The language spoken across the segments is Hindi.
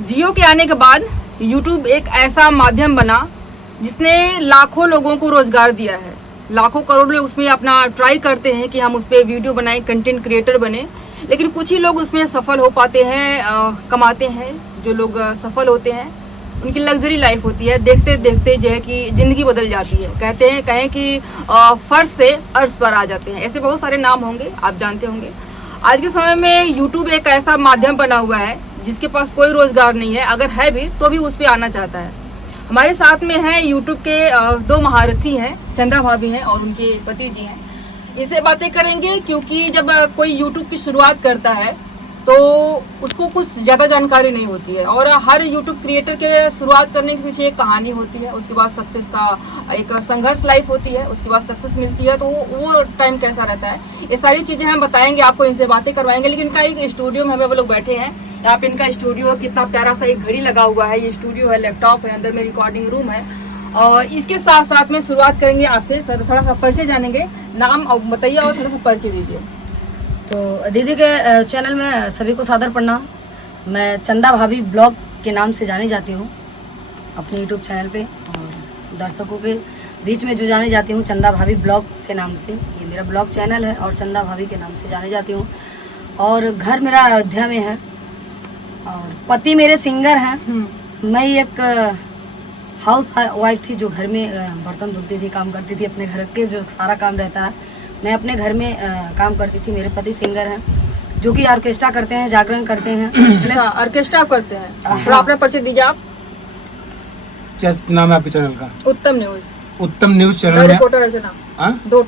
जियो के आने के बाद यूट्यूब एक ऐसा माध्यम बना जिसने लाखों लोगों को रोजगार दिया है। लाखों करोड़ लोग उसमें अपना ट्राई करते हैं कि हम उस पर वीडियो बनाएं, कंटेंट क्रिएटर बने, लेकिन कुछ ही लोग उसमें सफल हो पाते हैं, कमाते हैं। जो लोग सफल होते हैं उनकी लग्जरी लाइफ होती है, देखते देखते जो है कि ज़िंदगी बदल जाती है। कहें कि फर्श से अर्श पर आ जाते हैं। ऐसे बहुत सारे नाम होंगे, आप जानते होंगे। आज के समय में यूट्यूब एक ऐसा माध्यम बना हुआ है जिसके पास कोई रोजगार नहीं है, अगर है भी तो भी उस पर आना चाहता है। हमारे साथ में है यूट्यूब के दो महारथी हैं, चंदा भाभी हैं और उनके पति जी हैं। इनसे बातें करेंगे क्योंकि जब कोई यूट्यूब की शुरुआत करता है तो उसको कुछ ज़्यादा जानकारी नहीं होती है, और हर यूट्यूब क्रिएटर के शुरुआत करने के पीछे एक कहानी होती है, उसके बाद सक्सेस का एक संघर्ष लाइफ होती है, उसके बाद सक्सेस मिलती है, तो वो टाइम कैसा रहता है, ये सारी चीज़ें हम बताएंगे आपको, इनसे बातें करवाएंगे। लेकिन इनका एक स्टूडियो में हमें वो लोग बैठे हैं। यहाँ पे इनका स्टूडियो, कितना प्यारा सा एक घड़ी लगा हुआ है, ये स्टूडियो है, लैपटॉप है, अंदर में रिकॉर्डिंग रूम है। और इसके साथ साथ में शुरुआत करेंगे आपसे, थोड़ा सा परिचय जानेंगे। नाम बताइए और थोड़ा सा परिचय दीजिए। तो दीदी के चैनल में सभी को सादर प्रणाम। मैं चंदा भाभी ब्लॉग के नाम से जानी जाती हूँ अपने यूट्यूब चैनल पे, और दर्शकों के बीच में जो जानी जाती हूँ चंदा भाभी ब्लॉग से नाम से। ये मेरा ब्लॉग चैनल है और चंदा भाभी के नाम से जानी जाती हूँ। और घर मेरा अयोध्या में है और पति मेरे सिंगर हैं। मैं एक हाउस वाइफ थी जो घर में बर्तन धुलती थी, काम करती थी, अपने घर के जो सारा काम रहता है मैं अपने घर में काम करती थी। मेरे पति सिंगर हैं जो कि ऑर्केस्ट्रा करते हैं, जागरण करते हैं। अच्छा, ऑर्केस्ट्रा करते हैं। तो अपना परिचय दीजिए आप। क्या नाम है आपके चैनल का? उत्तम न्यूज। उत्तम न्यूज द चैनल में रिपोर्टर अर्चना। दो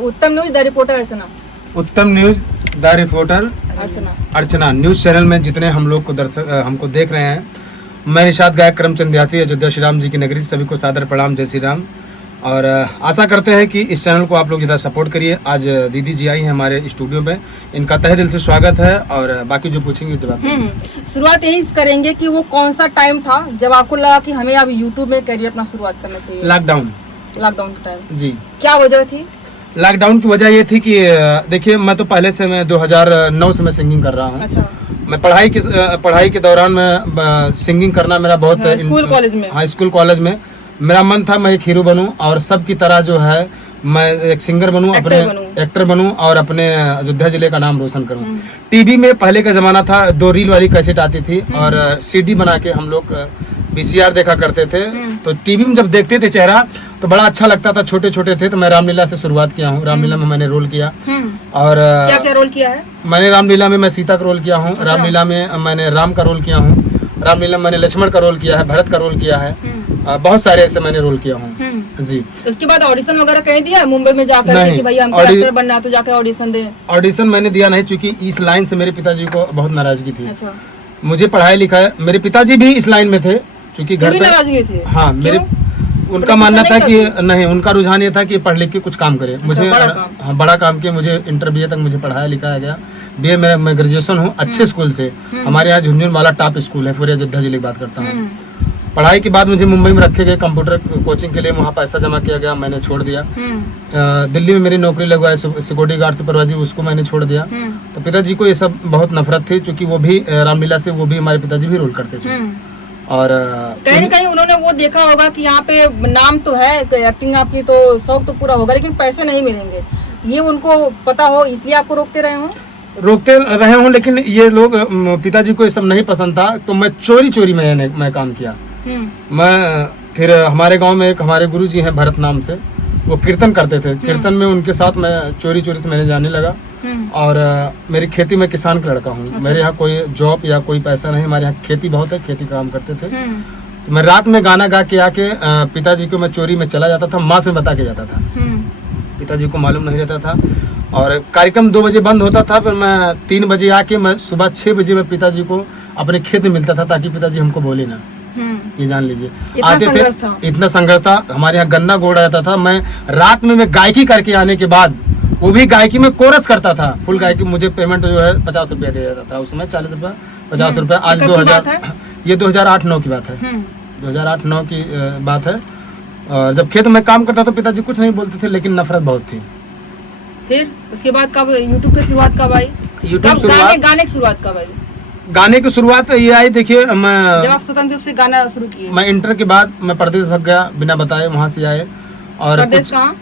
उत्तम न्यूज, द रिपोर्टर अर्चना। उत्तम news the reporter Archana news channel में जितने हम लोग को दर्शक हमको देख रहे हैं, मैं निषाद गायक करमचंद देहाती, अयोध्या श्री राम जी की नगरी, सभी को सादर प्रणाम, जय श्री राम। और आशा करते हैं कि इस चैनल को आप लोग ज़्यादा सपोर्ट करिए। आज दीदी जी आई हैं हमारे स्टूडियो में, इनका तहे दिल से स्वागत है और बाकी जो पूछेंगे जवाब। शुरुआत यही करेंगे कि वो कौन सा टाइम था जब आपको लगा कि हमें अब यूट्यूब में करियर अपना शुरुआत करना चाहिए? लॉकडाउन के टाइम। जी, क्या वजह थी? लॉकडाउन की वजह ये थी कि देखिए, मैं तो पहले से मैं 2009 से मैं सिंगिंग कर रहा हूँ। अच्छा। मैं पढ़ाई के दौरान में सिंगिंग करना मेरा बहुत स्कूल कॉलेज में। हाँ, स्कूल कॉलेज में मेरा मन था मैं एक हीरो बनूं और सबकी तरह जो है मैं एक सिंगर बनूं, अपने एक्टर बनूं और अपने अयोध्या जिले का नाम रोशन करूं। टीवी में पहले का जमाना था, 2 रील वाली कैसेट आती थी और सीडी बना के हम लोग VCR देखा करते थे। तो टीवी में जब देखते थे चेहरा तो बड़ा अच्छा लगता था। छोटे छोटे थे तो मैं रामलीला से शुरुआत किया हूँ। रामलीला में मैंने रोल किया। और क्या क्या रोल किया है? मैंने रामलीला में मैं सीता का रोल किया हूँ। रामलीला में मैंने राम का रोल किया हूँ। रामलीला में मैंने लक्ष्मण का रोल किया है, भरत का रोल किया है। बहुत सारे ऐसे मैंने रोल किया हूँ जी। उसके बाद ऑडिशन वगैरह कहीं दिया है मुंबई में जाकर कि भाई हमको एक्टर बनना है तो जाकर ऑडिशन दे? ऑडिशन मैंने दिया नहीं, क्योंकि इस लाइन से मेरे पिताजी को बहुत नाराजगी थी। अच्छा। मुझे पढ़ाया लिखा, मेरे पिताजी भी इस लाइन में थे, क्योंकि घर पे नाराजगी थी। हाँ, मेरे उनका मानना था कि नहीं, उनका रुझान ये था कि पढ़ लिख के कुछ काम करे। मुझे बड़ा काम किया। मुझे इंटर BA तक मुझे पढ़ाया लिखाया गया। BA मैं ग्रेजुएशन हूँ अच्छे स्कूल से। हमारे यहाँ झुंझुन वाला टॉप स्कूल है, पूरे अयोध्या जिले की बात करता हूँ। पढ़ाई के बाद मुझे मुंबई में रखे गए कंप्यूटर कोचिंग के लिए, वहाँ पैसा जमा किया गया, मैंने छोड़ दिया। दिल्ली में मेरी नौकरी लगवाई सिक्योरिटी गार्ड सुपरवाइजर, उसको मैंने छोड़ दिया। तो पिताजी को ये सब बहुत नफरत थी, क्योंकि वो भी रामलीला से, वो भी हमारे पिताजी भी रोल करते थे। और कहीं न कहीं उन्होंने वो देखा होगा कि यहाँ पे नाम तो है, एक्टिंग आपकी तो शौक तो पूरा होगा, लेकिन पैसे नहीं मिलेंगे, ये उनको पता हो, इसलिए आपको रोकते रहे हों। लेकिन ये लोग, पिताजी को ये सब नहीं पसंद था, तो मैं चोरी मैं काम किया। मैं फिर हमारे गांव में एक हमारे गुरुजी हैं भरत नाम से, वो कीर्तन करते थे। कीर्तन में उनके साथ मैं चोरी से मैंने जाने लगा। और मेरी खेती में किसान का लड़का हूँ। मेरे यहाँ कोई जॉब या कोई पैसा नहीं, हमारे यहाँ खेती बहुत है, खेती काम करते थे। तो मैं रात में गाना गा के आके पिताजी को मैं चोरी में चला जाता था, माँ से बता के जाता था। पिताजी को मालूम नहीं रहता था। और कार्यक्रम 2 बजे बंद होता था, फिर मैं 3 बजे आके मैं सुबह 6 बजे में पिताजी को अपने खेत में मिलता था, ताकि पिताजी हमको बोले ना। ये जान लीजिए, आते थे, इतना संघर्ष था। हमारे यहाँ गन्ना गोड़ रहता था। मैं रात में मैं गायकी करके आने के बाद, वो भी गायकी में कोरस करता था, फुल गायकी। मुझे पेमेंट जो है 50 रुपया दिया जाता था, उसमें 40 रुपया 50 रुपया। आज 2008-9 की बात है। 2008-9 की बात है। और जब खेत में काम करता था, पिताजी कुछ नहीं बोलते थे, लेकिन नफरत बहुत थी। फिर उसके बाद कब यूट्यूब की शुरुआत कब आई? यूट्यूब शुरुआत, गाने की शुरुआत कब आई? गाने की शुरुआत ये आई, देखिए जब मैं आप स्वतंत्र रूप से गाना शुरू किए? मैं इंटर के बाद मैं प्रदेश भाग गया बिना बताए, वहाँ से आए और प्रदेश कहाँ?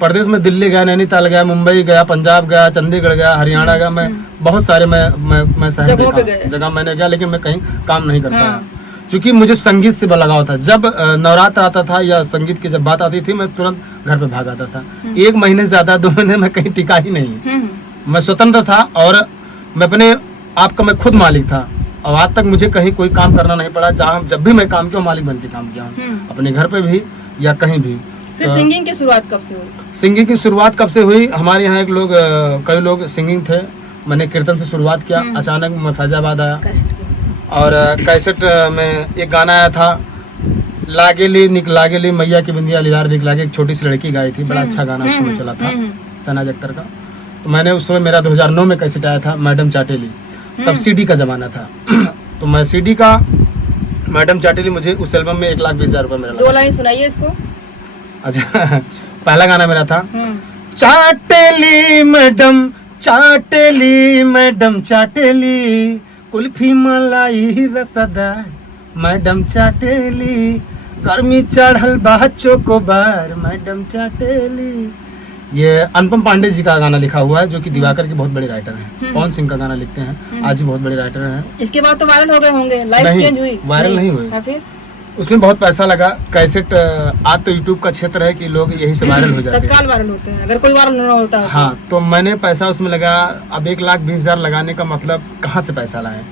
प्रदेश में दिल्ली गया, नैनीताल गया, मुंबई गया, पंजाब गया, चंडीगढ़ गया, हरियाणा गया, मैं बहुत सारे मैं शहर जगहों पे देखा, गए। जगह मैंने गया, लेकिन मैं कहीं काम नहीं करता हाँ। है क्योंकि मुझे संगीत से बड़ा लगाव था। जब नवरात्र आता था या संगीत की जब बात आती थी, मैं तुरंत घर पे भाग आता था। 1 महीने से ज्यादा 2 महीने में कहीं टिका ही नहीं। मैं स्वतंत्र था और मैं अपने आप का मैं खुद मालिक था और आज तक मुझे कहीं कोई काम करना नहीं पड़ा। जहाँ जब भी मैं काम किया मालिक बन के काम किया हूँ, अपने घर पे भी या कहीं भी। फिर सिंगिंग की शुरुआत कब से हुई? सिंगिंग की शुरुआत कब से हुई? हमारे यहाँ एक लोग कई लोग सिंगिंग थे, मैंने कीर्तन से शुरुआत किया। अचानक मैं फैजाबाद आया और कैसेट में एक गाना आया था, लागेली मैया की बिंदिया लीलार दिख लागे, एक छोटी सी लड़की गाई थी, बड़ा अच्छा गाना उस समय चला था शहनाज अख्तर का। तो मैंने उस समय मेरा 2009 में कैसेट आया था, मैडम चाटेली, तब सीडी का जमाना था। तो मैं सीडी का मैडम चाटेली, मुझे उस एल्बम में 1,20,000 रुपये मेरा 2 लाइन सुनाइए इसको। अच्छा पहला गाना मेरा था, चाटेली मैडम चाटेली, कुल्फी मलाई रसदार मैडम चाटेली, गर्मी चढ़ल बा चोकोबार मैडम चाटेली। ये अनुपम पांडे जी का गाना लिखा हुआ है, जो कि दिवाकर के बहुत बड़े राइटर हैं। पवन सिंह का गाना लिखते हैं, आज ही बहुत बड़े राइटर हैं। इसके बाद तो वायरल हो गए होंगे, लाइफ नहीं, चेंज हुई? वायरल नहीं हुए। हाँ, फिर उसमें बहुत पैसा लगा। कैसेट आज तो यूट्यूब का क्षेत्र है कि लोग यही से वायरल हो जाते हैं। तत्काल वायरल होते हैं, अगर कोई वायरल ना होता है तो। हाँ, तो मैंने पैसा उसमें लगा। अब 1,20,000 लगाने का मतलब कहाँ से पैसा लाए?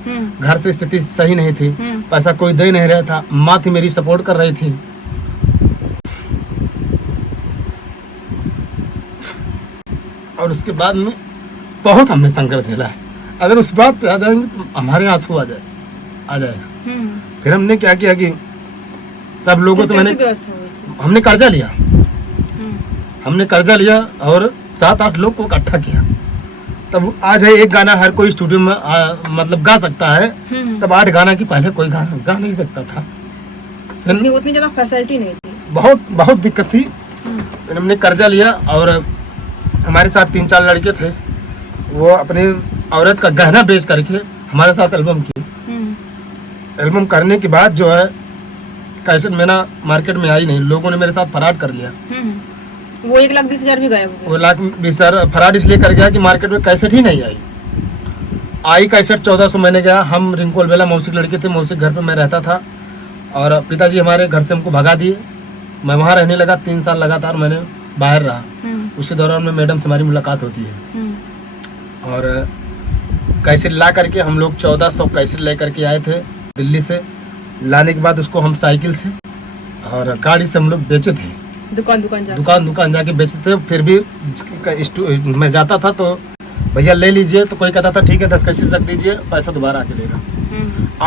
घर से स्थिति सही नहीं थी, पैसा कोई दे नहीं रहा था। माँ थी मेरी, सपोर्ट कर रही थी। और उसके बाद में बहुत हमने संघर्ष झेला है। अगर उस बात पे आ जाएंगे तो हमारे आंसू आ जाएगा। फिर हमने क्या किया कि सब लोगों से हमने कर्जा लिया। हमने कर्जा लिया और 7-8 लोग को इकट्ठा किया। तब आज है एक गाना हर कोई स्टूडियो में मतलब गा सकता है, तब 8 गाना की पहले कोई गाना गा नहीं सकता था। उतनी ज्यादा फैसिलिटी नहीं थी, बहुत दिक्कत थी। हमने कर्जा लिया और हमारे साथ 3-4 लड़के थे, वो अपनी औरत का गहना बेच करके हमारे साथ एल्बम किए। एल्बम करने के बाद जो है कैसेट मेरा मार्केट में आई नहीं, लोगों ने मेरे साथ फराड कर लिया। वो 1,20,000 भी गायब हो गया। वो 1,20,000 फराड इसलिए कर गया कि मार्केट में कैसेट ही नहीं आई कैसेट 1400 मैंने गया। हम रिंकू अलबेला मौसी के लड़के थे, मौसी के घर पे मैं रहता था और पिताजी हमारे घर से हमको भगा दिए। मैं वहाँ रहने लगा, 3 साल लगातार मैंने बाहर रहा। उसी दौरान में मैडम से हमारी मुलाकात होती है और कैसेट ला करके हम लोग 1400 कैसेट ले करके आए थे दिल्ली से। लाने के बाद उसको हम साइकिल से और गाड़ी से हम लोग बेचे थे, दुकान जाके बेचते थे। फिर भी मैं जाता था तो भैया ले लीजिए, तो कोई कहता था ठीक है 10 कैसेट रख दीजिए, पैसा दोबारा आके लेगा।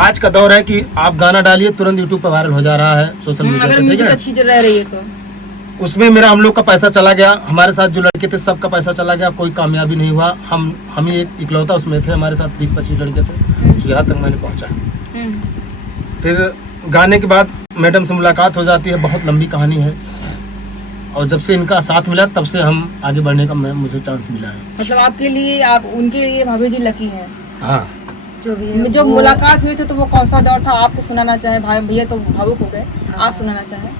आज का दौर है कि आप गाना डालिए तुरंत यूट्यूब पर वायरल हो जा रहा है, सोशल मीडिया पे, ठीक है। अच्छी रह रही है तो उसमें मेरा हम लोग का पैसा चला गया, हमारे साथ जो लड़के थे सबका पैसा चला गया, कोई कामयाबी नहीं हुआ। हम ही एक इकलौता उसमें थे, हमारे साथ 20-25 लड़के थे। यहाँ तक मैंने पहुँचा। फिर गाने के बाद मैडम से मुलाकात हो जाती है, बहुत लंबी कहानी है। और जब से इनका साथ मिला तब से हम आगे बढ़ने का मुझे चांस मिला है। मतलब आपके लिए, आप उनके लिए भाभी जी लकी हैं। हाँ, जो मुलाकात हुई थी तो वो कौन सा दौर था? आपको सुनाना चाहे, भाई भैया तो भावुक हो गए, आप सुनाना चाहें।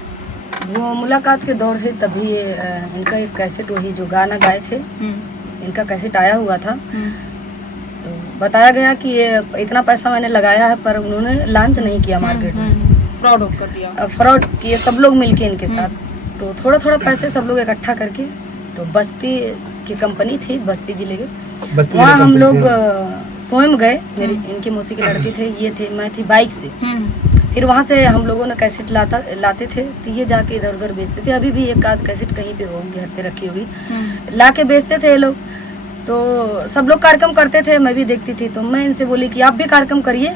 वो मुलाकात के दौर से तभी ये इनका एक कैसेट, वही जो गाना गाए थे, इनका कैसेट आया हुआ था। तो बताया गया कि ये इतना पैसा मैंने लगाया है, पर उन्होंने लॉन्च नहीं किया मार्केट में, फ्रॉड कर दिया। फ्रॉड किए सब लोग मिलके इनके साथ। तो थोड़ा पैसे सब लोग इकट्ठा करके, तो बस्ती की कंपनी थी, बस्ती जिले के, वहाँ हम लोग स्वयं गए। मेरी इनके मौसी के लड़के थे, ये थे, मैं थी बाइक से। फिर वहाँ से हम लोगों ने कैसेट लाते थे, तो ये जाके इधर उधर बेचते थे। अभी भी एक आध कैसेट कहीं पे होगी, घर पे रखी होगी, ला के बेचते थे ये लोग। तो सब लोग कार्यक्रम करते थे, मैं भी देखती थी। तो मैं इनसे बोली कि आप भी कार्यक्रम करिए,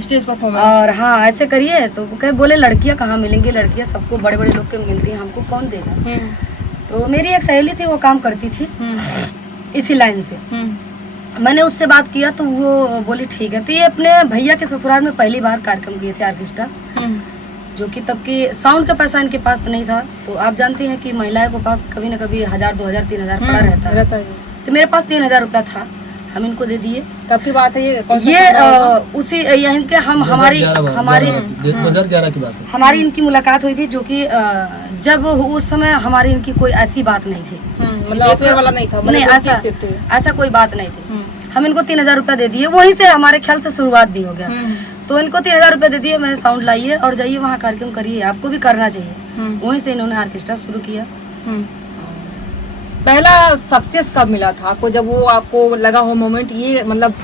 स्टेज परफॉर्मेंस, और हाँ ऐसे करिए। तो कह बोले लड़कियाँ कहाँ मिलेंगी, लड़कियाँ सबको बड़े बड़े लोग के मिलती हैं, हमको कौन देगा। तो मेरी एक सहेली थी, वो काम करती थी इसी लाइन से। मैंने उससे बात किया तो वो बोली ठीक है। तो ये अपने भैया के ससुराल में पहली बार कार्यक्रम किए थे आर्केस्ट्रा, जो कि तब की साउंड का पैसा इनके पास नहीं था। तो आप जानते हैं कि महिलाओं के पास कभी न कभी 1,000, 2,000, 3,000 पड़ा रहता है। तो मेरे पास 3,000 रुपया था। हम इनको दे दिए। कब की बात है ये? कौन सा ये सपना होगा? उसी यहीं के हम हमारी 2011 की बात है। हमारी इनकी मुलाकात हुई थी, जो कि जब उस समय हमारी इनकी कोई ऐसी बात नहीं थी, मतलब अफेयर वाला नहीं था, नहीं ऐसा कोई बात नहीं थी। हम इनको 3000 रुपया दे दिए, वहीं से हमारे ख्याल से शुरुआत भी हो गया। तो इनको 3000 रुपया दे दिए, मैंने साउंड लाइए और जाइए वहाँ कार्यक्रम करिए, आपको भी करना चाहिए। वहीं से इन्होंने ऑर्केस्ट्रा शुरू किया। पहला सक्सेस कब मिला था आपको, जब वो आपको लगा हो मोमेंट ये मतलब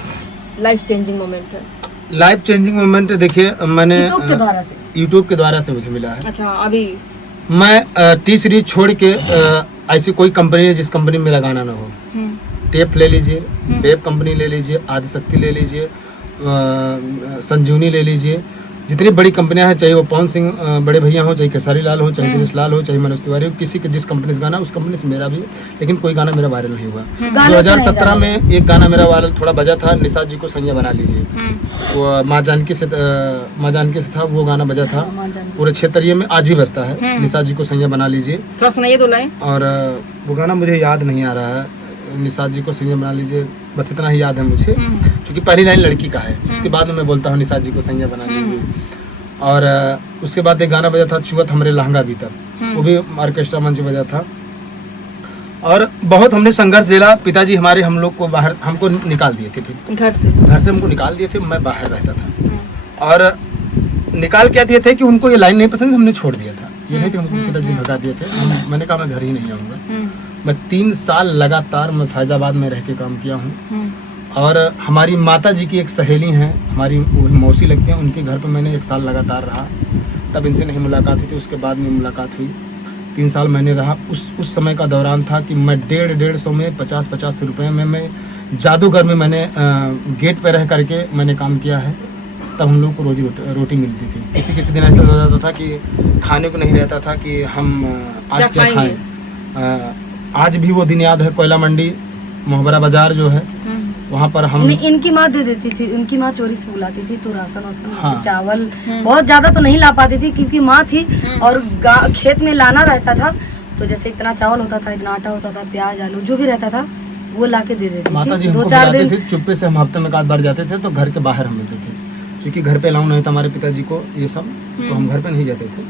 लाइफ चेंजिंग मोमेंट है? लाइफ चेंजिंग मोमेंट देखिए, मैंने यूट्यूब के द्वारा से मुझे मिला है। अच्छा, अभी मैं टी सीरीज छोड़ के ऐसी कोई कंपनी है जिस कंपनी में मेरा गाना ना हो। टेप ले लीजिए, वेब कंपनी ले लीजिए, आदिशक्ति ले लीजिए, संजीवनी ले लीजिए, जितनी बड़ी कंपनियां हैं, चाहे वो पवन सिंह बड़े भैया हो, चाहे खेसारी लाल हो, चाहे दिनेश लाल हो, चाहे मनोज तिवारी हो, किसी के जिस कंपनी से गाना उस कंपनी से मेरा भी, लेकिन कोई गाना मेरा वायरल नहीं हुआ। 2017 में एक गाना मेरा वायरल थोड़ा बजा था, निशा जी को संजय बना लीजिए, वो माँ जानकी से था, वो गाना बजा था, पूरे क्षेत्रीय में आज भी बजता है, निशा जी को संजय बना लीजिए। थोड़ा सुनाइए 2 लाइन। और वो गाना मुझे याद नहीं आ रहा है, निशा जी को संजय बना लीजिए, बस इतना ही याद है मुझे, क्योंकि पहली लाइन लड़की का है, उसके बाद में मैं बोलता हूँ निशा जी को संजय बना लीजिए। और उसके बाद एक गाना बजा था, चुवत हमरे लहंगा भीतर, वो भी ऑर्केस्ट्रा मंच बजा था। और बहुत हमने संघर्ष झेला, पिताजी हमारे हम लोग को बाहर हमको निकाल दिए थे, फिर घर से हमको निकाल दिए थे, मैं बाहर रहता था। और निकाल क्या दिए थे कि उनको ये लाइन नहीं पसंद, हमने छोड़ दिया था, ये नहीं थे हमको पिताजी भगा दिए थे। मैंने कहा मैं घर ही नहीं आऊँगा। मैं 3 साल लगातार मैं फैजाबाद में रह के काम किया हूँ। और हमारी माता जी की एक सहेली हैं, हमारी मौसी लगती हैं, उनके घर पर मैंने 1 साल लगातार रहा। तब इनसे नहीं मुलाकात हुई थी, उसके बाद में मुलाकात हुई। 3 साल मैंने रहा। उस समय का दौरान था कि मैं 150 में 50 रुपये में मैं जादूगर में मैंने गेट पे रह करके मैंने काम किया है। तब हम लोग को रोटी मिलती थी। किसी दिन ऐसा हो जाता था कि खाने को नहीं रहता था कि हम आज क्या खाएं। आज भी वो दिन याद है, कोयला मंडी मोहबरा बाजार जो है, वहाँ पर हम इनकी माँ दे देती थी, उनकी माँ चोरी से बुलाती थी, तो राशन वासन चावल बहुत ज्यादा तो नहीं ला पाती थी, क्योंकि माँ थी और खेत में लाना रहता था, तो जैसे इतना चावल होता था, इतना आटा होता था, प्याज आलू जो भी रहता था वो ला के दे देती थी। माता जी हमको बुलाते थे, चुप्पे से हम हफ्ते में 1 बार जाते थे, तो घर के बाहर हम मिलते थे, क्योंकि घर पे अलाउ नहीं था हमारे पिताजी को ये सब, तो हम घर पे नहीं जाते थे,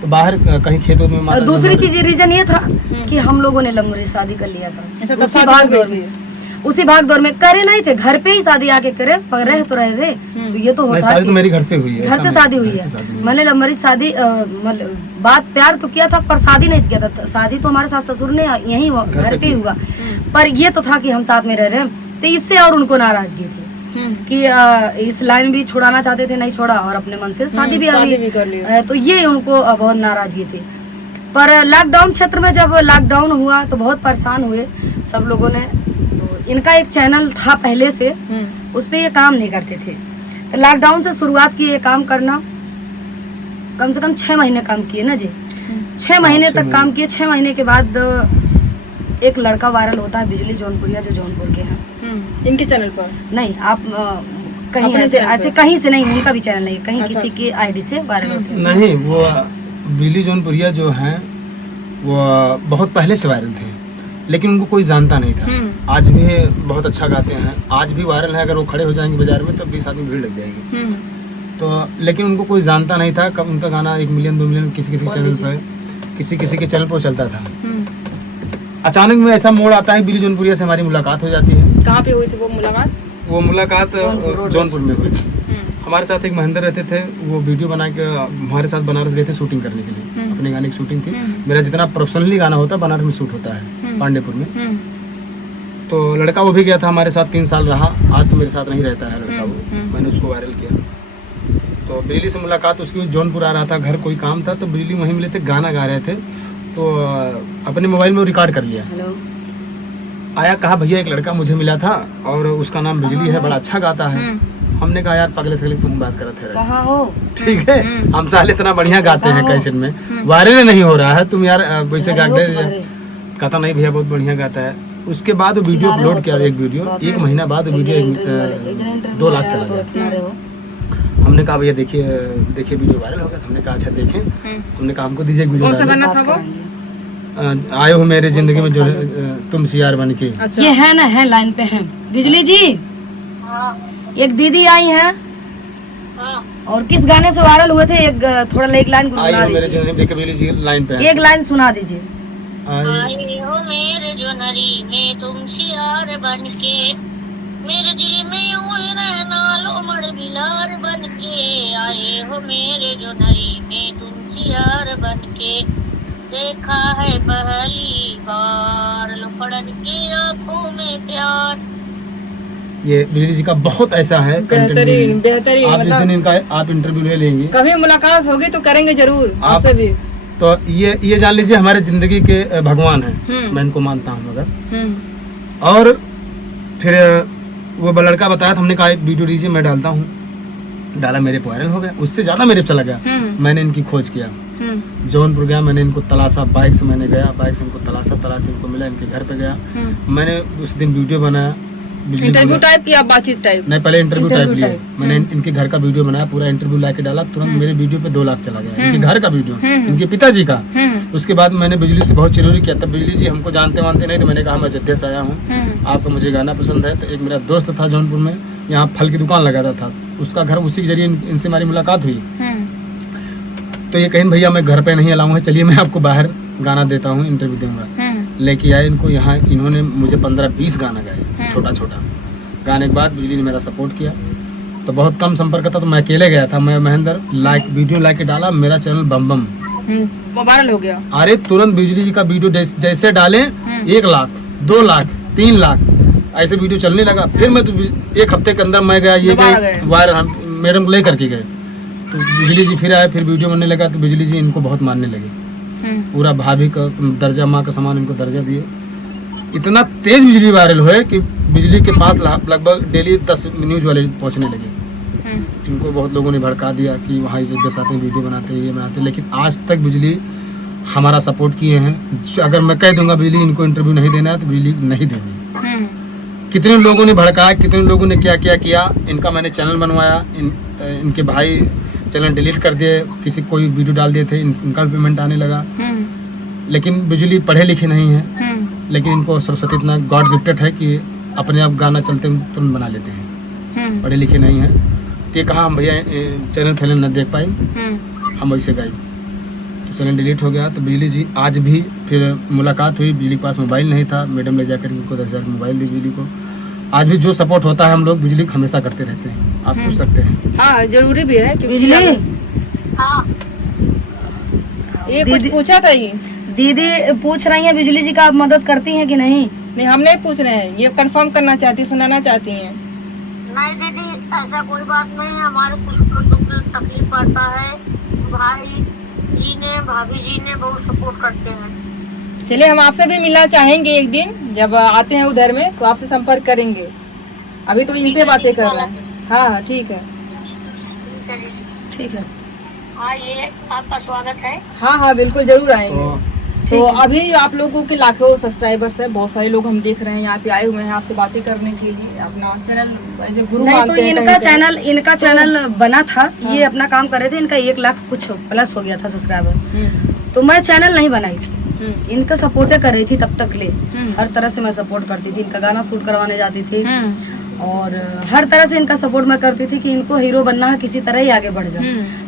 तो बाहर कहीं खेतों में। दूसरी चीज रीजन ये था कि हम लोगों ने लव मैरिज शादी कर लिया था, उसी भाग दौड़ में करे नहीं थे, घर पे ही शादी आके करे, पर रह तो रहे थे। तो ये तो होता है, शादी तो मेरी घर से हुई है, घर से शादी हुई है। मैंने लव मैरिज शादी बात प्यार तो किया था, पर शादी नहीं किया था। शादी तो हमारे सास ससुर ने यही घर पे हुआ, पर ये तो था कि हम साथ में रह रहे हैं। तो इससे और उनको नाराजगी थी कि इस लाइन भी छुड़ाना चाहते थे, नहीं छोड़ा, और अपने मन से शादी भी कर ली, तो ये उनको बहुत नाराजगी थी। पर लॉकडाउन क्षेत्र में जब लॉकडाउन हुआ तो बहुत परेशान हुए सब लोगों ने। तो इनका एक चैनल था पहले से, उस पे ये काम नहीं करते थे। लॉकडाउन से शुरुआत की ये काम करना, कम से कम 6 महीने काम किए ना जी, 6 महीने तक काम किए। 6 महीने के बाद एक लड़का वायरल होता है, बिजली जौनपुरिया, जो जौनपुर के हैं। इनके चैनल पर नहीं, आप कहीं ऐसे कहीं से नहीं, उनका भी चैनल नहीं, कहीं किसी की आईडी से वायरल होते हैं। नहीं, वो बिजली जौनपुरिया जो हैं वो बहुत पहले से वायरल थे, लेकिन उनको कोई जानता नहीं था। आज भी बहुत अच्छा गाते हैं, आज भी वायरल है। अगर वो खड़े हो जाएंगे बाजार में तो 20 आदमी भीड़ लग जाएगी। तो लेकिन उनको कोई जानता नहीं था। कब उनका गाना 1 मिलियन 2 मिलियन किसी चैनल पर, किसी के चैनल पर चलता था। अचानक में ऐसा मोड़ आता है, बिजली जौनपुरिया से हमारी मुलाकात हो जाती है। कहाँ पे हुई थी वो मुलाकात? वो मुलाकात जौनपुर में हुई थी। हमारे साथ एक महेंद्र रहते थे, वो वीडियो बना के हमारे साथ बनारस गए थे शूटिंग करने के लिए, अपने गाने की शूटिंग थी। मेरा जितना प्रोफेशनली गाना होता है बनारस में शूट होता है, पांडेपुर में। तो लड़का वो भी गया था हमारे साथ, 3 साल रहा। आज तो मेरे साथ नहीं रहता है लड़का वो, मैंने उसको वायरल किया। तो बिजली से मुलाकात उसकी, जौनपुर आ रहा था, घर कोई काम था, तो बिजली वहीं मिले थे, गाना गा रहे थे। तो अपने मोबाइल में रिकॉर्ड कर लिया। आया, कहा भैया एक लड़का मुझे मिला था और उसका नाम बिजली है, बड़ा अच्छा गाता है। हमने कहा यार पगले से तुम बात कर रहे थे, कहाँ हो? ठीक है, हम साले इतना बढ़िया गाते हैं, कैसेट में वायरल नहीं हो रहा है, तुम यार वैसे गा दे। कहता नहीं भैया बहुत बढ़िया गाता है। उसके बाद वीडियो अपलोड किया, एक वीडियो 1 महीना बाद वीडियो 2 लाख चला गया। हमने कहा भैया देखिए वीडियो वायरल हो गया। हमने कहा अच्छा देखें। हमने कहा हमको दीजिए वीडियो। कौन सा गाना था वो? आए हो मेरे जिंदगी में जो तुम सियार बन के। अच्छा ये है ना, है लाइन पे है। बिजली जी, एक दीदी आई हैं और किस गाने से वायरल हुए थे, एक थोड़ा एक लाइन आई गुनगुना हो मेरे दीजिए, जिंदगी में, देखिए बिजली जी लाइन पे है। एक लाइन सुना दीजिए। आई हो मेरे जोनरी में तुम सियार बन के, मेरे दिल में यूं ही रहना लो मर बिलार बन के। आए हो मेरे जोनरी में तुम सियार बन के, देखा है पहली बार लो पड़न के आंखों में प्यार। ये बिजली जी का बहुत ऐसा है content बेहतरीन में। बेहतरीन, आप जिस दिन इनका आप इंटरव्यू ले लेंगे, कभी मुलाकात होगी तो करेंगे जरूर आप- आपसे भी। तो ये जान लीजिए हमारे जिंदगी के भगवान हैं, हम्म। मैं इनको मानता हूँ। मगर हम्म और फिर वो लड़का बताया था, हमने कहा वीडियो दीजिए मैं डालता हूँ, डाला, मेरे पे वायरल हो गया, उससे ज़्यादा मेरे पे चला गया। मैंने इनकी खोज किया, जौनपुर गया, मैंने इनको तलाशा, बाइक से मैंने गया, बाइक से इनको तलाश इनको मिला, इनके घर पे गया, मैंने उस दिन वीडियो बनाया। बिजली इंटरव्यू बोला- टाइप की आप बातचीत टाइप। नहीं, पहले इंटरव्यू टाइप इंटरव्यू लिया, टाइप। मैंने इनके घर का वीडियो बनाया, पूरा इंटरव्यू ला के डाला, तुरंत मेरे वीडियो पे 2 लाख चला गया, इनके घर का वीडियो, इनके पिताजी का। उसके बाद मैंने बिजली से बहुत चिरौरी किया, तब बिजली जी हमको जानते वानते नहीं, तो मैंने कहा मैं अयोध्या से आया हूँ, आपका मुझे गाना पसंद है। तो एक मेरा दोस्त था जौनपुर में, यहाँ फल की दुकान लगाता था, उसका घर, उसी के जरिए इनसे हमारी मुलाकात हुई। तो ये कहीं भैया मैं घर पे नहीं अलाऊंगा, चलिए मैं आपको बाहर गाना देता हूँ, इंटरव्यू दूंगा। लेके आए इनको यहाँ, इन्होंने मुझे 15-20 गाना गाए, छोटा छोटा। गाने के बाद बिजली ने मेरा सपोर्ट किया, तो बहुत कम संपर्क था, तो मैं अकेले गया था, मैं महेंद्र लाइक वीडियो ला के डाला, मेरा चैनल बम बम, वो वायरल हो गया। अरे तुरंत बिजली जी का वीडियो जैसे डाले 1 लाख 2 लाख 3 लाख ऐसे वीडियो चलने लगा। फिर मैं तो 1 हफ्ते के अंदर मैं गया, ये दोबारा गए गए। वायरल, हम मैडम को ले करके गए, तो बिजली जी फिर आए, फिर वीडियो बनने लगा, तो बिजली जी इनको बहुत मानने लगे, पूरा भाभी का दर्जा, माँ का समान इनको दर्जा दिए। इतना तेज बिजली वायरल हुए कि बिजली के पास लगभग डेली 10 न्यूज वाले पहुंचने लगे। इनको बहुत लोगों ने भड़का दिया कि वहाँ इज्जत आते हैं, वीडियो बनाते हैं, ये बनाते हैं, लेकिन आज तक बिजली हमारा सपोर्ट किए हैं। अगर मैं कह दूंगा बिजली इनको इंटरव्यू नहीं देना है, तो बिजली नहीं देगी। कितने लोगों ने भड़काया, कितने लोगों ने क्या क्या किया। इनका मैंने चैनल बनवाया, इनके भाई चैनल डिलीट कर दिए, किसी कोई वीडियो डाल दिए थे, इनका भी पेमेंट आने लगा। लेकिन बिजली पढ़े लिखे नहीं है, लेकिन इनको सरस्वती इतना गॉड गिफ्टेड है कि अपने आप गाना चलते तुरंत बना लेते हैं। पढ़े लिखे नहीं है, तो ये कहा हम भैया चैनल फैलन न देख पाए, हम वैसे गए, तो चैनल डिलीट हो गया। तो बिजली जी आज भी फिर मुलाकात हुई, बिजली के पास मोबाइल नहीं था, मैडम ले जाकर इनको 10,000 मोबाइल दी बिजली को। आज भी जो सपोर्ट होता है हम लोग बिजली को हमेशा करते रहते हैं, आप पूछ सकते हैं। हाँ जरूरी भी है, क्योंकि बिजली, हाँ ये कुछ दीदी- पूछा था ही दीदी पूछ रही हैं बिजली जी का आप मदद करती हैं कि नहीं? नहीं, हम नहीं पूछ रहे हैं, ये कंफर्म करना चाहती, सुनाना चाहती हैं। नहीं दीदी, ऐसा कोई बात नहीं है, हमारे कुछ दुख तकलीफ पड़ता है, भाई जी ने भाभी जी ने बहुत सपोर्ट करते हैं। चलिए हम आपसे भी मिलना चाहेंगे एक दिन, जब आते हैं उधर में तो आपसे संपर्क करेंगे। अभी तो इनसे बातें कर रहे हैं। हाँ हाँ ठीक है। ठीक है। आइए, आपका स्वागत है। हाँ हाँ बिल्कुल जरूर आएंगे। तो अभी आप लोगों के लाखों सब्सक्राइबर्स हैं, बहुत सारे लोग हम देख रहे हैं यहाँ पे आए हुए हैं आपसे बातें करने के लिए, अपना चैनल एज ए गुरु नहीं तो मानते हैं इनका कहीं चैनल, इनका चैनल बना था, हाँ। ये अपना काम कर रहे थे, इनका 1 लाख कुछ प्लस हो गया था सब्सक्राइबर। पे। तो मैं चैनल नहीं बनाई थी, इनका सपोर्ट कर रही थी तब तक ले, हम्म। हर तरह से मैं सपोर्ट करती थी, इनका गाना शूट करवाने जाती थी और हर तरह से इनका सपोर्ट मैं करती थी कि इनको हीरो बनना है, किसी तरह ही आगे बढ़ जाओ।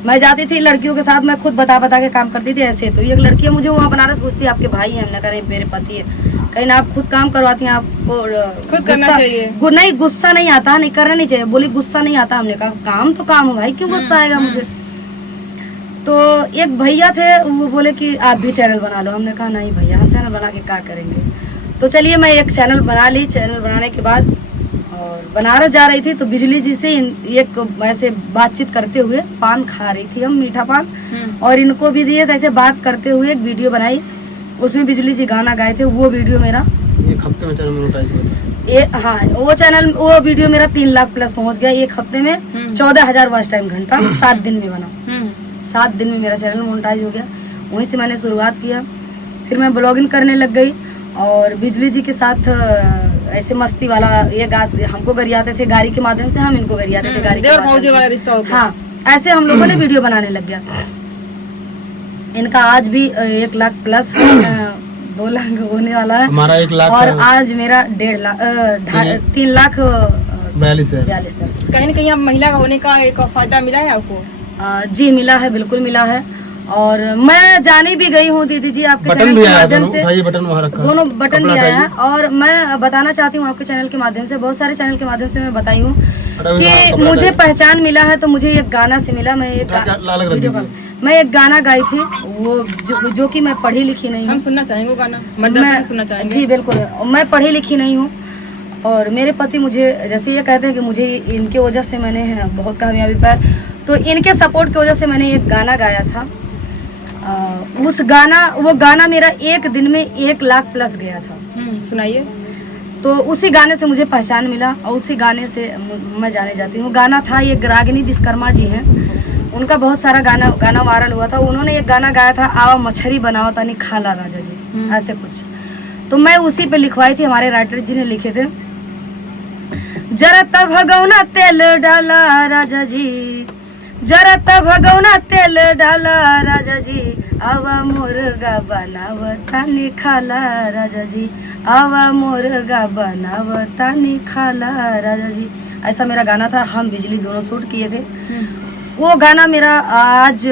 मैं जाती थी लड़कियों के साथ, मैं खुद बता के काम करती थी ऐसे। तो एक लड़की है मुझे वहाँ बनारस पूछती, आपके भाई हैं? हमने कहा नहीं, मेरे पति है। कहीं ना आप खुद काम करवाती हैं, आपको खुद करना चाहिए। नहीं गुस्सा नहीं आता, नहीं करना नहीं चाहिए। बोली गुस्सा नहीं आता। हमने कहा काम तो काम है भाई, क्यों गुस्सा आएगा मुझे। तो एक भैया थे, वो बोले कि आप भी चैनल बना लो। हमने कहा नहीं भैया, हम चैनल बना के क्या करेंगे। तो चलिए मैं एक चैनल बना ली। चैनल बनाने के बाद और बनारस जा रही थी तो बिजली जी से एक ऐसे बातचीत करते हुए, पान खा रही थी हम, मीठा पान, और इनको भी दिए। ऐसे बात करते हुए एक वीडियो बनाई, उसमें बिजली जी गाना गाए थे। वो वीडियो मेरा 1 हफ्ते में चैनल मोनेटाइज हुआ था। हाँ वो वीडियो मेरा 3 लाख प्लस पहुंच गया 1 हफ्ते में। 14,000 वॉच टाइम घंटा 7 दिन में बना। 7 दिन में मेरा चैनल मोनेटाइज हो गया। वहीं से मैंने शुरुआत किया। फिर मैं ब्लॉगिंग करने लग गई और बिजली जी के साथ ऐसे मस्ती वाला ये हमको गरियाते थे गाड़ी के माध्यम से, हम इनको गरियाते थे गाड़ी के देवर भौजी वाला माध्यम रिश्ता से। होता है। हाँ, ऐसे हम लोगों ने वीडियो बनाने लग गया। इनका आज भी 1 लाख प्लस 2 लाख होने वाला है हमारा 1 लाख और आज मेरा 3 लाख 42 है। 42,000। कहीं ना कहीं आप महिला का होने का एक फायदा मिला है आपको? जी मिला है, बिल्कुल मिला है। और मैं जानी भी गई हूँ दीदी जी आपके बटन चैनल भी के आया, माध्यम से। उठाइए बटन वहाँ रखा है। दोनों बटन कपड़ा भी आया है उठाइए। और मैं बताना चाहती हूँ आपके चैनल के माध्यम से, बहुत सारे चैनल के माध्यम से मैं बताई हूँ अरे कि वहाँ कपड़ा मुझे उठाइए। पहचान मिला है तो मुझे एक गाना से मिला। मैं एक क्या लाल रंग वीडियो दीजिए। का मैं एक गाना गाई थी, वो जो कि मैं पढ़ी लिखी नहीं हम हूँ। सुनना चाहेंगे वो गाना, मदरसे में सुनना चाहेंगे। जी बिल्कुल, मैं पढ़ी लिखी नहीं हूँ और मेरे पति मुझे जैसे ये कहते हैं कि मुझे इनके वजह से मैंने बहुत कामयाबी पाई, तो इनके सपोर्ट की वजह से मैंने एक गाना गाया था। वो गाना मेरा एक दिन में 1 लाख प्लस गया था। सुनाइए। तो उसी गाने से मुझे पहचान मिला और उसी गाने से मैं जाने जाती हूँ। गाना था ये रागिनी विश्वकर्मा जी हैं, उनका बहुत सारा गाना वायरल हुआ था। उन्होंने एक गाना गाया था, आवा मछली बनाओ तानी खाला राजा जी, ऐसे कुछ। तो मैं उसी पे लिखवाई थी, हमारे राइटर जी ने लिखे थे। जरा तब भगौना तेल डाला राजा जी, जरा तब भगौना तेल डाला राजा जी, आवा मुर्गा बनावतानी खाला राजा जी, आवा मुर्गा बनावतानी खाला राजा जी। ऐसा मेरा गाना था। हम बिजली दोनों शूट किए थे। वो गाना मेरा आज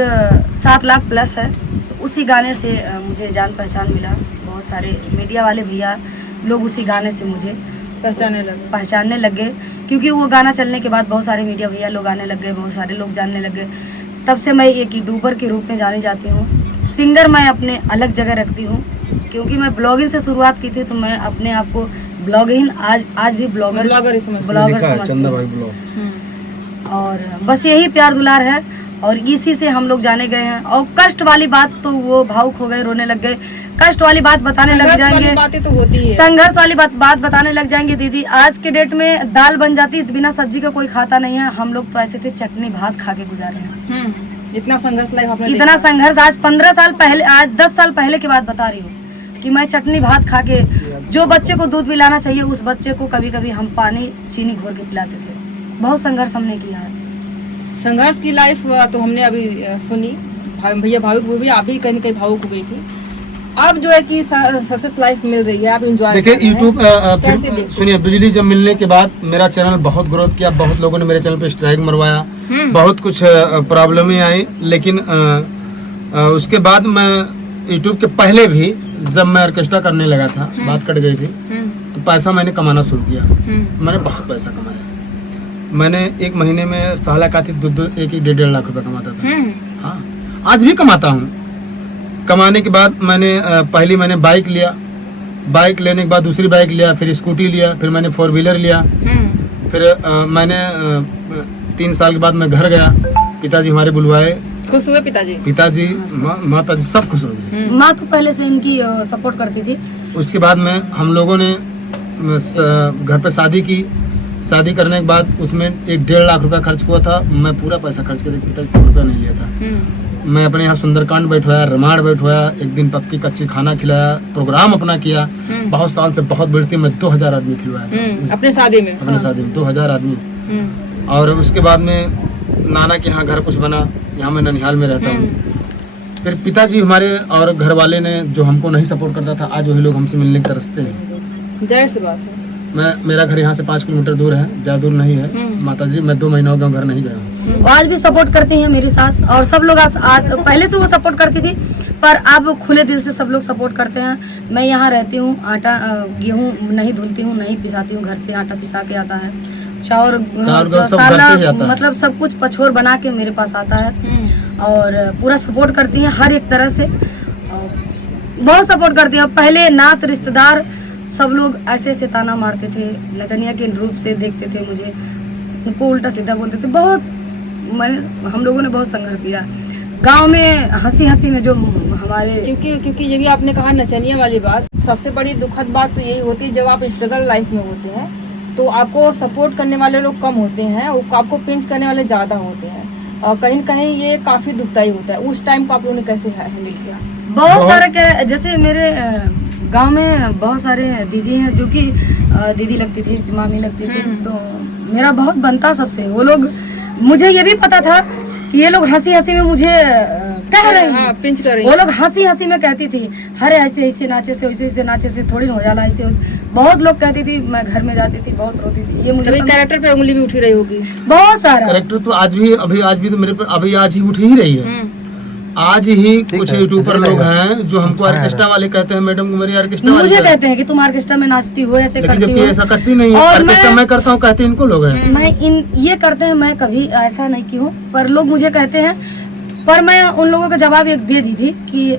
7 लाख प्लस है। तो उसी गाने से मुझे जान पहचान मिला। बहुत सारे मीडिया वाले भैया लोग उसी गाने से मुझे पहचानने लग गए, क्योंकि वो गाना चलने के बाद बहुत सारे मीडिया भैया लोग आने लग गए, बहुत सारे लोग जानने लग गए। तब से मैं एक यूट्यूबर के रूप में जानी जाती हूँ। सिंगर मैं अपने अलग जगह रखती हूँ, क्योंकि मैं ब्लॉगिंग से शुरुआत की थी, तो मैं अपने आप को ब्लॉगिंग आज भी ब्लॉगर समझती हूँ। और बस यही प्यार दुलार है और इसी से हम लोग जाने गए हैं। और कष्ट वाली बात तो वो भावुक हो गए, रोने लग गए। कष्ट वाली बात बताने लग जाएंगे, बातें तो होती है। संघर्ष वाली बात बताने लग जाएंगे दीदी। आज के डेट में दाल बन जाती बिना सब्जी का कोई खाता नहीं है। हम लोग तो ऐसे थे चटनी भात खा के गुजारे हैं। इतना संघर्ष लाइफ आपने इतना संघर्ष आज 15 साल पहले, आज 10 साल पहले की बात बता रही हूँ कि मैं चटनी भात खा के, जो बच्चे को दूध पिलाना चाहिए उस बच्चे को कभी कभी हम पानी चीनी घोर के पिलाते थे। बहुत संघर्ष हमने किया है। संघर्ष की लाइफ तो हमने अभी सुनी। भैया भावुक हुए भी, आप भी कहीं कहीं भावुक हो गई थी। अब जो है कि सक्सेस लाइफ मिल रही है, आप एंजॉय देखिए यूट्यूब सुनिए, बिजली जब मिलने के बाद मेरा चैनल बहुत ग्रोथ किया। बहुत लोगों ने मेरे चैनल पे स्ट्राइक मरवाया, बहुत कुछ प्रॉब्लमें आई। लेकिन उसके बाद मैं यूट्यूब के पहले भी जब मैं ऑर्केस्ट्रा करने लगा था, बात कट गई थी, तो पैसा मैंने कमाना शुरू किया। मैंने बहुत पैसा कमाया। मैंने 1 महीने में साला काती 1-1.5 लाख रुपए कमाता था। हाँ, आज भी कमाता हूँ। कमाने के बाद मैंने मैंने बाइक लिया। बाइक लेने के बाद दूसरी बाइक लिया, फिर स्कूटी लिया, फिर मैंने 4 व्हीलर लिया। फिर मैंने 3 साल के बाद मैं घर गया। पिताजी हमारे बुलवाए। खुश हुए पिताजी? माता जी सब खुश हो गए। माँ तो पहले से इनकी सपोर्ट करती थी। उसके बाद में हम लोगों ने घर पे शादी की। शादी करने के बाद उसमें 1-1.5 लाख रुपया खर्च हुआ था। मैं पूरा पैसा खर्च कर पिताजी से रुपया नहीं लिया था। मैं अपने यहाँ सुंदरकांड बैठवाया, रामायण बैठवाया, एक दिन पक्की कच्ची खाना खिलाया, प्रोग्राम अपना किया। बहुत साल से बहुत बड़ी थी, मैं 2000 आदमी खिलवाया था अपने शादी में। अपने शादी में 2000 आदमी। और उसके बाद में नाना के यहाँ घर कुछ बना, यहाँ मैं ननिहाल में रहता हूँ। फिर पिताजी हमारे और घर वाले ने जो हमको नहीं सपोर्ट करता था, आज वही लोग हमसे मिलने के तरसते हैं। जाहिर सी बात है। मेरा घर यहाँ से 5 किलोमीटर दूर है, ज़्यादा दूर नहीं है। माताजी मैं 2 महीनों का घर नहीं गया हूँ। आज भी सपोर्ट करती हैं मेरी सास और सब लोग। आज पहले से वो सपोर्ट करती थी, पर अब खुले दिल से सब लोग सपोर्ट करते हैं। मैं यहाँ रहती हूँ, आटा गेहूँ नहीं धुलती हूँ, नहीं पिसाती हूँ, घर से आटा पिसा के आता है। चाउर साला मतलब सब कुछ पछोर बना के मेरे पास आता है और पूरा सपोर्ट करती हैं हर एक तरह से। बहुत सपोर्ट करती हैं। पहले नात रिश्तेदार सब लोग ऐसे ताना मारते थे, नचनिया के रूप से देखते थे मुझे, उनको उल्टा सीधा बोलते थे। हम लोगों ने बहुत संघर्ष किया गांव में, हंसी में जो हमारे। क्योंकि ये भी आपने कहा नचनिया वाली बात, सबसे बड़ी दुखद बात तो यही होती है जब आप स्ट्रगल लाइफ में होते हैं तो आपको सपोर्ट करने वाले लोग कम होते हैं, आपको पिंच करने वाले ज़्यादा होते हैं। और कहीं न कहीं ये काफ़ी दुखदायी होता है। उस टाइम को आप लोगों ने कैसे हैंडल किया? बहुत सारे जैसे मेरे गांव में बहुत सारे दीदी हैं जो कि दीदी लगती थी, मामी लगती थी, तो मेरा बहुत बनता सबसे। वो लोग, मुझे ये भी पता था कि ये लोग हंसी में मुझे कह रही हूँ। हाँ, पिंच कर रही वो लोग हंसी हंसी में कहती थी, अरे ऐसे ऐसे नाचे से वैसे ऐसे नाचे से थोड़ी ना हो जाला ऐसे। बहुत लोग कहती थी, मैं घर में जाती थी बहुत रोती थी। ये मुझे कैरेक्टर पे उंगली भी उठी रही होगी बहुत सारा करेक्टर तो आज भी तो मेरे पर अभी आज ही उठ ही रही है। आज ही कुछ यूट्यूबर लोग हैं जो हमको ऑर्केस्ट्रा वाले कहते हैं, मैडम को मेरी ऑर्केस्ट्रा वाले मुझे कहते हैं कि तुम ऑर्केस्ट्रा में नाचती हो, ऐसे लेकिन करती जबकि हो। ऐसा करती नहीं है। और ऑर्केस्ट्रा मैं करता हूँ कहते इनको लोग हैं। मैं ये करते हैं, मैं कभी ऐसा नहीं की हूँ, पर लोग मुझे कहते हैं। पर मैं उन लोगों का जवाब एक दे दी थी कि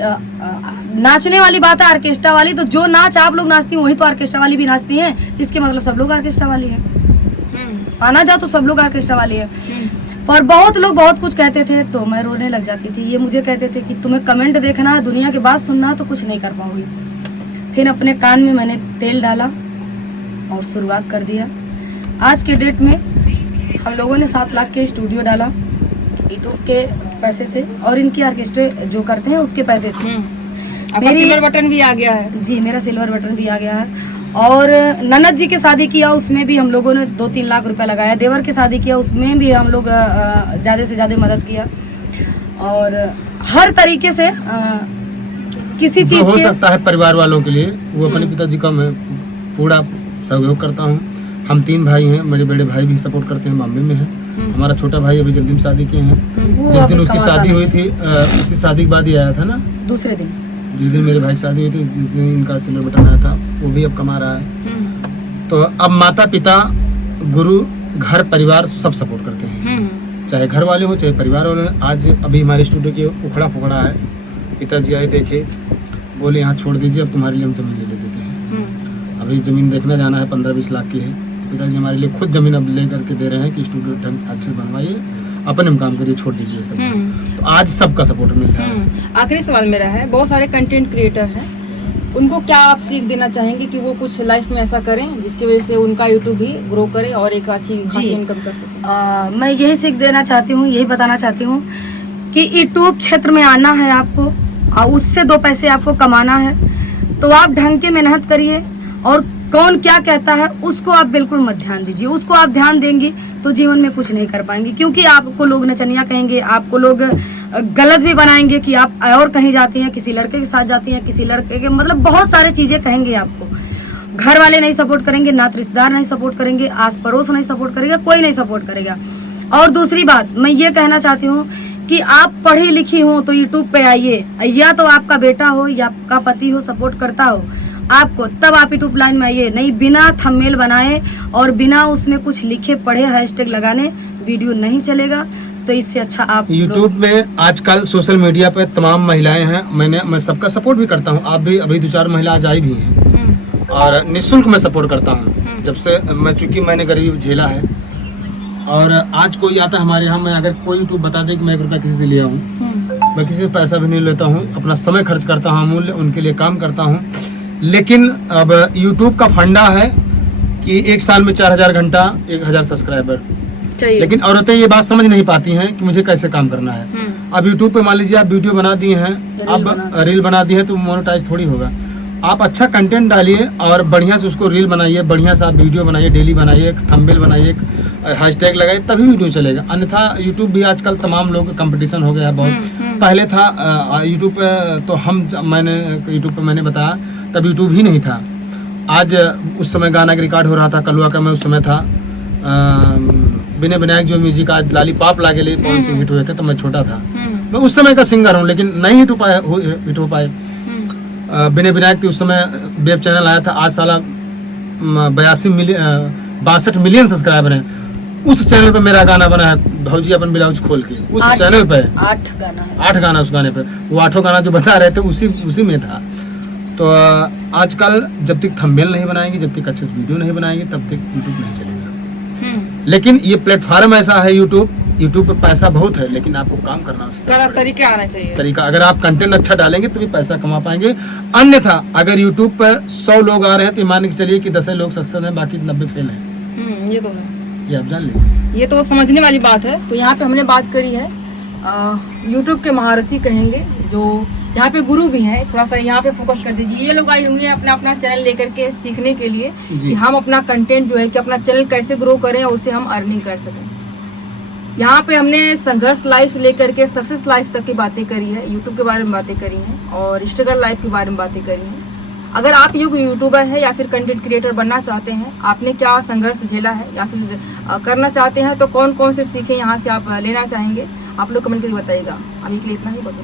नाचने वाली बात है ऑर्केस्ट्रा वाली, तो जो नाच आप लोग नाचती हैं वही तो ऑर्केस्ट्रा वाली भी नाचती हैं। इसके मतलब सब लोग ऑर्केस्ट्रा वाली हैं। आना जाओ तो सब लोग ऑर्केस्ट्रा वाली है। पर बहुत लोग बहुत कुछ कहते थे तो मैं रोने लग जाती थी। ये मुझे कहते थे कि तुम्हें कमेंट देखना है, दुनिया की बात सुनना है तो कुछ नहीं कर पाओगी। फिर अपने कान में मैंने तेल डाला और शुरुआत कर दिया। आज के डेट में हम लोगों ने 7 लाख के स्टूडियो डाला यूट्यूब के पैसे से, और इनकी ऑर्केस्ट्रे जो करते हैं उसके पैसे से। मेरी सिल्वर बटन भी आ गया है जी, मेरा सिल्वर बटन भी आ गया है। और ननद जी की शादी किया, उसमें भी हम लोगों ने 2-3 लाख रुपए लगाया। देवर की शादी किया, उसमें भी हम लोग ज़्यादा से ज़्यादा मदद किया। और हर तरीके से किसी चीज़ हो के सकता है परिवार वालों के लिए, वो अपने पिताजी का मैं पूरा सहयोग करता हूँ। हम 3 भाई हैं, मेरे बड़े भाई भी सपोर्ट करते हैं, बॉम्बे में है। हमारा छोटा भाई अभी जल्दी में शादी किए हैं। जिस दिन उसकी शादी हुई थी, उसकी शादी के बाद ही आया था ना, दूसरे दिन जिस दिन मेरे भाई की शादी हुई थी जिस दिन इनका सिल्वर बटन आया था, वो भी अब कमा रहा है। तो अब माता पिता गुरु घर परिवार सब सपोर्ट करते हैं, चाहे घर वाले हो चाहे परिवार वाले हो। आज अभी हमारे स्टूडियो के उखड़ा फुखड़ा है, पिताजी आए देखे, बोले यहाँ छोड़ दीजिए, अब तुम्हारे लिए हम जमीन ले देते हैं। अभी जमीन देखने जाना है, 15-20 लाख की है। पिताजी हमारे लिए खुद जमीन अब ले करके दे रहे हैं कि स्टूडियो ढंग अच्छे से बनवाइए, अपने में काम करिए, छोड़ दीजिए सब। तो आज सबका सपोर्ट मिल रहा है। आखिरी सवाल मेरा है, बहुत सारे कंटेंट क्रिएटर हैं, उनको क्या आप सीख देना चाहेंगे कि वो कुछ लाइफ में ऐसा करें जिसकी वजह से उनका यूट्यूब भी ग्रो करे और एक अच्छी खासी इनकम कर सके? मैं यही सीख देना चाहती हूँ, यही बताना चाहती हूँ कि यूट्यूब क्षेत्र में आना है आपको और उससे 2 पैसे आपको कमाना है, तो आप ढंग के मेहनत करिए। और कौन क्या कहता है उसको आप बिल्कुल मत ध्यान दीजिए। उसको आप ध्यान देंगी तो जीवन में कुछ नहीं कर पाएंगे, क्योंकि आपको लोग नचनिया कहेंगे, आपको लोग गलत भी बनाएंगे कि आप और कहीं जाती हैं, किसी लड़के के साथ जाती हैं, किसी लड़के के, मतलब बहुत सारे चीज़ें कहेंगे आपको। घर वाले नहीं सपोर्ट करेंगे, नात रिश्तेदार नहीं सपोर्ट करेंगे, आस पड़ोस नहीं सपोर्ट करेगा, कोई नहीं सपोर्ट करेगा। और दूसरी बात मैं ये कहना चाहती हूँ कि आप पढ़ी लिखी हो तो यूट्यूब पे आइए, या तो आपका बेटा हो या आपका पति हो सपोर्ट करता हो आपको, तब आप यूट्यूब लाइन में आइए। नहीं बिना थंबनेल बनाए और बिना उसमें कुछ लिखे पढ़े हैशटैग लगाने वीडियो नहीं चलेगा। तो इससे अच्छा आप यूट्यूब में आजकल सोशल मीडिया पे तमाम महिलाएं हैं, मैं सबका सपोर्ट भी करता हूं। आप भी अभी 2-4 महिला आज आई भी हैं और निःशुल्क मैं सपोर्ट करता हूं। जब से मैं, चूंकि मैंने गरीबी झेला है, और आज कोई आता है हमारे यहाँ, मैं अगर कोई यूट्यूब बता दे कि मैं 1 रुपया किसी से लिया हूँ, मैं किसी से पैसा भी नहीं लेता हूँ, अपना समय खर्च करता हूँ, अमूल्य उनके लिए काम करता हूँ। लेकिन अब यूट्यूब का फंडा है कि 1 साल में 4000 घंटा 1000 सब्सक्राइबर चाहिए। लेकिन औरतें ये बात समझ नहीं पाती हैं कि मुझे कैसे काम करना है। अब यूट्यूब पे मान लीजिए आप वीडियो बना दिए हैं, अब रील बना दी है तो मोनेटाइज थोड़ी होगा। आप अच्छा कंटेंट डालिए और बढ़िया से उसको रील बनाइए, बढ़िया से आप वीडियो बनाइए, डेली बनाइए, एक थंबनेल बनाइए, एक हैशटैग लगाइए, तभी वीडियो चलेगा। अन्यथा यूट्यूब भी आजकल तमाम लोग कंपटीशन हो गया है बहुत। पहले था यूट्यूब पे, तो मैंने यूट्यूब पे मैंने बताया तब यूट्यूब ही नहीं था। आज उस समय गाना का रिकॉर्ड हो रहा था, कलवा का मैं उस समय था, विनय विनायक जो म्यूजिक आज लालीपॉप लागे लिए कौन से हिट हुए थे, तो मैं छोटा था। मैं उस समय का सिंगर हूँ, लेकिन नहीं हिट हो पाए। विनय विनायक थी उस समय, वेब चैनल आया था, आज साला 62 मिलियन सब्सक्राइबर हैं। उस चैनल पे मेरा गाना बना है, भौजी अपन ब्लाउज खोल के, उस चैनल पे 8 गाना उस गाने पे, वो 8 गाना जो बता रहे थे उसी में था। तो आजकल जब तक थंबनेल नहीं बनाएंगे, जब तक अच्छे से वीडियो नहीं बनाएंगे, तब तक यूट्यूब नहीं चलेगा। लेकिन ये प्लेटफॉर्म ऐसा है यूट्यूब पे पैसा बहुत है, लेकिन आपको काम करना तरीका आना चाहिए। तरीका, अगर आप कंटेंट अच्छा डालेंगे तभी पैसा कमा पाएंगे। अन्यथा अगर यूट्यूब पर 100 लोग आ रहे हैं तो मान के चलिए कि 10 लोग सक्सेस हैं, बाकी 90 फेल हैं। ये तो है, ये आप जान लीजिए। ये तो समझने वाली बात है। तो यहाँ पे हमने बात करी है यूट्यूब के महारथी कहेंगे, जो यहाँ पे गुरु भी हैं, थोड़ा सा यहाँ पे फोकस कर दीजिए। ये लोग आए होंगे अपना चैनल लेकर के सीखने के लिए कि हम अपना कंटेंट जो है कि अपना चैनल कैसे ग्रो करें और उससे हम अर्निंग कर सकें। यहाँ पे हमने संघर्ष लाइफ से लेकर के सक्सेस लाइफ तक की बातें करी है, यूट्यूब के बारे में बातें करी हैं और स्ट्रगल लाइफ के बारे में बातें करी हैं। अगर आप यूट्यूबर है या फिर कंटेंट क्रिएटर बनना चाहते हैं, आपने क्या संघर्ष झेला है या फिर करना चाहते हैं, तो कौन कौन से सीखें यहाँ से आप लेना चाहेंगे, आप लोग कमेंट करके बताइएगा। अभी के लिए इतना ही, बहुत